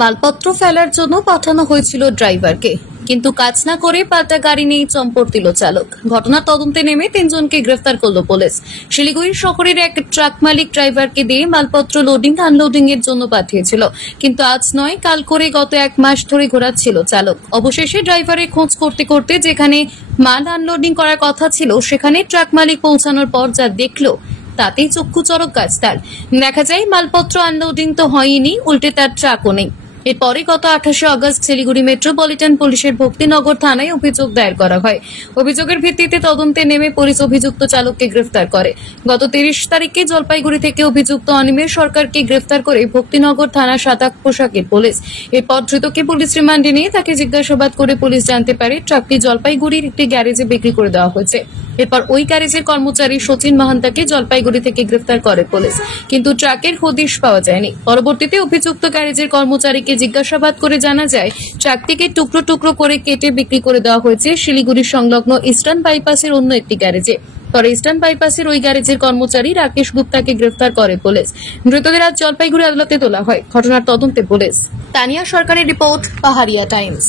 মালপত্র ফেলার জন্য পাঠানো হয়েছিল ড্রাইভারকে, কিন্তু কাজ না করে পাল্টা গাড়ি নিয়ে চম্পট দিল চালক। ঘটনার তদন্তে নেমে 3 জনকে গ্রেফতার করল পুলিশ। শিলিগুড়ি শহরের এক ট্রাক মালিক ড্রাইভারকে দিয়ে মালপত্র লোডিং আনলোডিং এর জন্য পাঠিয়েছিল, কিন্তু আজ নয় কাল করে গত 1 মাস ধরে ঘোরাচ্ছিল চালক। অবশেষে ড্রাইভারের খোঁজ করতে করতে যেখানে মাল আনলোডিং করার কথা ছিল সেখানে ট্রাক মালিক পৌঁছানোর পর যা দেখলো তাতেই চক্ষু চড়ক গাছ তার। দেখা যায় মালপত্র আনলোডিং তো হয়নি, উল্টে তার ট্রাকও নেই। এরপরে গত 28শে আগস্ট শিলিগুড়ি মেট্রোপলিটন পুলিশের ভক্তিনগর থানায় অভিযোগ দায়ের করা হয়। অভিযোগের ভিত্তিতে তদন্তে নেমে পুলিশ অভিযুক্ত চালককে গ্রেফতার করে। গত 30 তারিখে জলপাইগুড়ি থেকে অভিযুক্ত অনিমেষ সরকারকে গ্রেফতার করে ভক্তিনগর থানা সাতাক পোশাকের পুলিশ। এরপর ধৃতকে পুলিশ রিমান্ডে নিয়ে তাকে জিজ্ঞাসাবাদ করে পুলিশ জানতে পারে ট্রাকটি জলপাইগুড়ির একটি গ্যারেজে বিক্রি করে দেওয়া হয়েছে। এরপর ওই গ্যারেজের কর্মচারী সচিন মাহান্তাকে জলপাইগুড়ি থেকে গ্রেফতার করে পুলিশ, কিন্তু ট্রাকের হদিশ পাওয়া যায়নি। পরবর্তীতে অভিযুক্ত গ্যারেজের কর্মচারীকে জিজ্ঞাসাবাদ করে জানা যায় ট্রাকটিকে টুকরো টুকরো করে কেটে বিক্রি করে দেওয়া হয়েছে শিলিগুড়ির সংলগ্ন ইস্টার্ন বাইপাসের অন্য একটি গ্যারেজে। পরে ইস্টার্ন বাইপাসের ওই গ্যারেজের কর্মচারী রাকেশ গুপ্তাকে গ্রেফতার করে পুলিশ। ধৃতদের আজ জলপাইগুড়ি আদালতে তোলা হয়। ঘটনার তদন্তে পুলিশ। তানিয়া সরকারের রিপোর্ট, পাহাড়িয়া টাইমস।